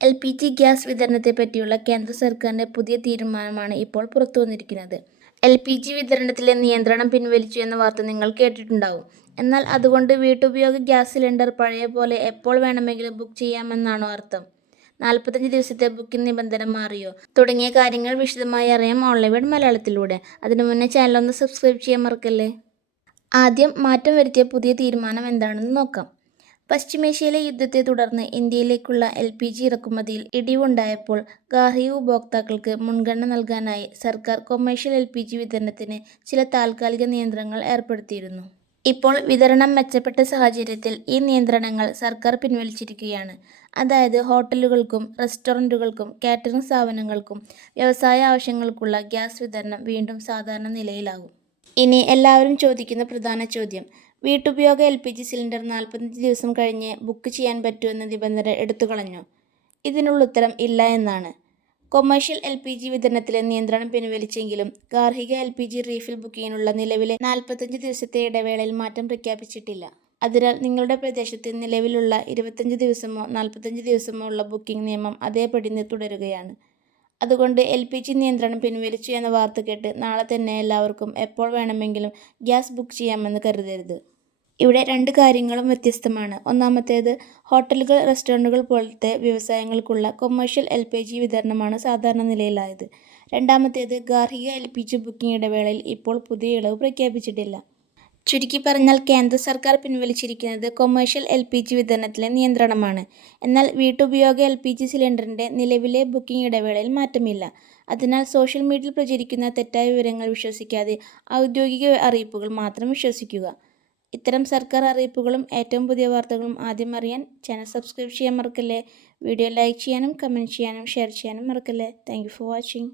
LPG gas വിതരണത്തെ പറ്റിയുള്ള കേന്ദ്ര സർക്കാരിൻ്റെ പുതിയ തീരുമാനമാണ് ഇപ്പോൾ പുറത്തുവന്നിരിക്കുന്നത്. LPG വിതരണത്തിലെ നിയന്ത്രണം പിൻവലിച്ചു എന്ന വാർത്ത നിങ്ങൾ കേട്ടിട്ടുണ്ടാവും. എന്നാൽ അതുകൊണ്ട് വീട്ടുപയോഗ ഗ്യാസ് സിലിണ്ടർ പഴയ പോലെ എപ്പോൾ വേണമെങ്കിലും ബുക്ക് ചെയ്യാമെന്നാണോ അർത്ഥം? 45 ദിവസത്തെ ബുക്കിംഗ് നിബന്ധന മാറിയോ? തുടങ്ങിയ കാര്യങ്ങൾ വിശദമായി അറിയാം ഓൺലൈൻ മലയാളത്തിലൂടെ. അതിനു മുന്നേ ചാനൽ ഒന്ന് സബ്സ്ക്രൈബ് ചെയ്യാൻ മറക്കല്ലേ. ആദ്യം മാറ്റം വരുത്തിയ പുതിയ തീരുമാനം എന്താണെന്ന് നോക്കാം. പശ്ചിമേഷ്യയിലെ യുദ്ധത്തെ തുടർന്ന് ഇന്ത്യയിലേക്കുള്ള LPG ഇറക്കുമതിയിൽ ഇടിവുണ്ടായപ്പോൾ ഗാർഹിക ഉപഭോക്താക്കൾക്ക് മുൻഗണന നൽകാനായി സർക്കാർ കൊമേഴ്ഷ്യൽ LPG വിതരണത്തിന് ചില താൽക്കാലിക നിയന്ത്രണങ്ങൾ ഏർപ്പെടുത്തിയിരുന്നു. ഇപ്പോൾ വിതരണം മെച്ചപ്പെട്ട സാഹചര്യത്തിൽ ഈ നിയന്ത്രണങ്ങൾ സർക്കാർ പിൻവലിച്ചിരിക്കുകയാണ്. അതായത് ഹോട്ടലുകൾക്കും റെസ്റ്റോറൻറ്റുകൾക്കും കാറ്ററിംഗ് സ്ഥാപനങ്ങൾക്കും വ്യവസായ ആവശ്യങ്ങൾക്കുള്ള ഗ്യാസ് വിതരണം വീണ്ടും സാധാരണ നിലയിലാകും. ഇനി എല്ലാവരും ചോദിക്കുന്ന പ്രധാന ചോദ്യം, വീട്ടുപയോഗ LPG സിലിണ്ടർ 45 ദിവസം കഴിഞ്ഞ് ബുക്ക് ചെയ്യാൻ പറ്റുമെന്ന നിബന്ധന എടുത്തുകളഞ്ഞോ? ഇതിനുള്ള ഉത്തരം ഇല്ല എന്നാണ്. കൊമേഴ്ഷ്യൽ LPG വിതരണത്തിലെ നിയന്ത്രണം പിൻവലിച്ചെങ്കിലും ഗാർഹിക LPG റീഫിൽ ബുക്കിങ്ങിനുള്ള നിലവിലെ 45 ദിവസത്തെ ഇടവേളയിൽ മാറ്റം പ്രഖ്യാപിച്ചിട്ടില്ല. അതിനാൽ നിങ്ങളുടെ പ്രദേശത്ത് നിലവിലുള്ള 25 ദിവസമോ 45 ദിവസമോ ഉള്ള ബുക്കിംഗ് നിയമം അതേപടി തുടരുകയാണ്. അതുകൊണ്ട് LPG നിയന്ത്രണം പിൻവലിച്ചു എന്ന വാർത്ത കേട്ട് നാളെ തന്നെ എല്ലാവർക്കും എപ്പോൾ വേണമെങ്കിലും ഗ്യാസ് ബുക്ക് ചെയ്യാമെന്ന് കരുതരുത്. ഇവിടെ രണ്ട് കാര്യങ്ങളും വ്യത്യസ്തമാണ്. ഒന്നാമത്തേത്, ഹോട്ടലുകൾ റെസ്റ്റോറൻറ്റുകൾ പോലത്തെ വ്യവസായങ്ങൾക്കുള്ള കൊമേഴ്ഷ്യൽ LPG വിതരണമാണ് സാധാരണ നിലയിലായത്. രണ്ടാമത്തേത്, ഗാർഹിക LPG ബുക്കിംഗ് ഇടവേളയിൽ ഇപ്പോൾ പുതിയ ഇളവ് പ്രഖ്യാപിച്ചിട്ടില്ല. ചുരുക്കി പറഞ്ഞാൽ കേന്ദ്ര സർക്കാർ പിൻവലിച്ചിരിക്കുന്നത് കൊമേഴ്ഷ്യൽ LPG വിതരണത്തിലെ നിയന്ത്രണമാണ്. എന്നാൽ വീട്ടുപയോഗ LPG സിലിണ്ടറിൻ്റെ നിലവിലെ ബുക്കിംഗ് ഇടവേളയിൽ മാറ്റമില്ല. അതിനാൽ സോഷ്യൽ മീഡിയയിൽ പ്രചരിക്കുന്ന തെറ്റായ വിവരങ്ങൾ വിശ്വസിക്കാതെ ഔദ്യോഗിക അറിയിപ്പുകൾ മാത്രം വിശ്വസിക്കുക. ഇത്തരം സർക്കാർ അറിയിപ്പുകളും ഏറ്റവും പുതിയ വാർത്തകളും ആദ്യം അറിയാൻ ചാനൽ സബ്സ്ക്രൈബ് ചെയ്യാൻ മറക്കല്ലേ. വീഡിയോ ലൈക്ക് ചെയ്യാനും കമൻറ്റ് ചെയ്യാനും ഷെയർ ചെയ്യാനും മറക്കല്ലേ. Thank you for watching.